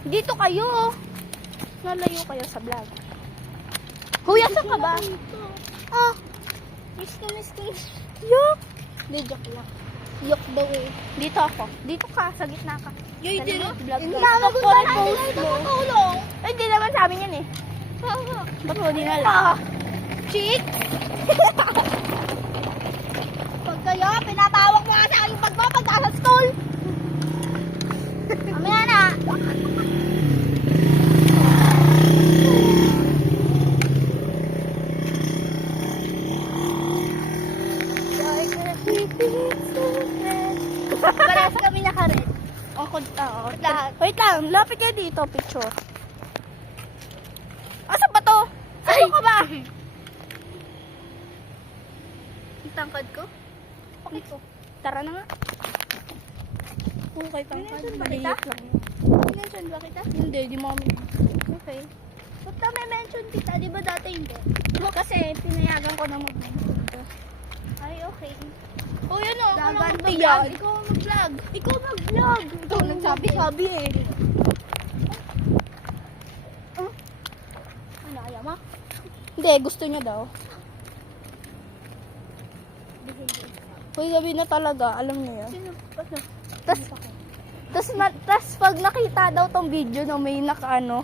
Dito kayo. Nalayo kayo sa vlog. Kuya, saan ka ba? Ah. Miss ko. Yok. Hindi, joke lang. Yok daw eh. Dito ako. Dito ka, sa gitna ka. Yoy, Dali mo, vlog hindi ka. naman Stop gusto for natin post dito mo. matulong. Ay, hindi naman sa amin yan eh. Ba't mo di nalang? Chick? Pag kayo, pinatawag mo kasi yung bag mo pag nasa school. Mamaya na. Parehas kami naka-red. Ako, Lahat. Wait lang, lapit kayo dito, picture. Asan ba to? Saan ka ba? Ang tangkad ko? Okay ko. Tara na nga. Okay, tangkad. Minention ba kita? Maliit lang. Mention ba kita? Hindi, di mo kami. Okay. Ba't na may mention kita? Di ba dati hindi? Kasi pinayagan ko na mag-mention ko. Ay, okay. Oh, yan o. Ako lang Laban mag-vlog. Ikaw ang mag-vlog. Ikaw mag-vlog. Ikaw nagsabi-sabi eh. Ano, ayaw mo? Hindi, gusto niya daw. Uy, sabi na talaga. Alam niyo yan. Sino? Tas pag nakita daw tong video na may naka ano,